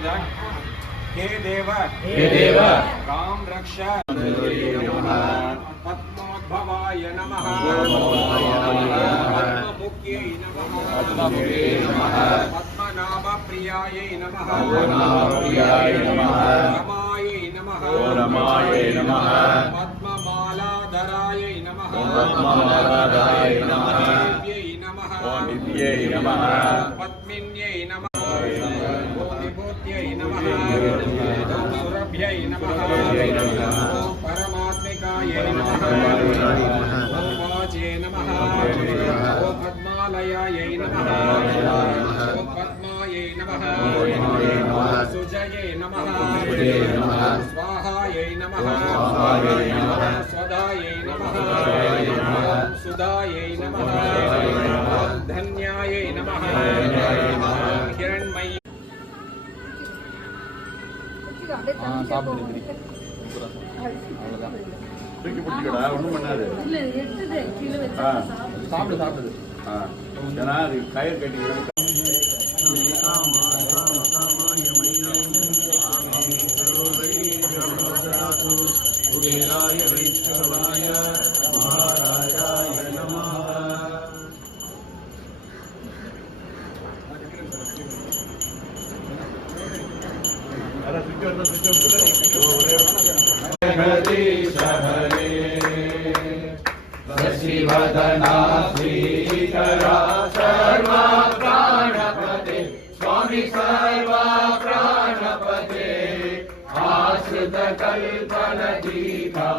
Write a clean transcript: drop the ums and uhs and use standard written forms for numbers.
हे देव काम रक्ष पद्मोद्भवाय नमः पद्ममुख्यै नमः पद्मनाभ प्रियाय नमः रमाय नमः पद्ममालाधराय नमः दिव्यै नमः पद्मिन्यै नमः सुरभ्यै नमः परमात्मिकाय नमः वाचे नमः पद्मालयायै नमः पद्मायै नमः सुजये नमः स्वाहायै नमः स्वदायै नमः सुदायै नमः धन्यायै नमः हिरण्मयी தூக்கி பிடிச்சிக்கடா ஒன்றும் பண்ணாது சாப்பிடுது ஏன்னா அது கயிறு கட்டிக்கிறேன் जगदीश हरे शशिवदना श्रीकरा सर्वा प्राणपते स्वामी सर्वा प्राणपते आश्रित कल्पलधिका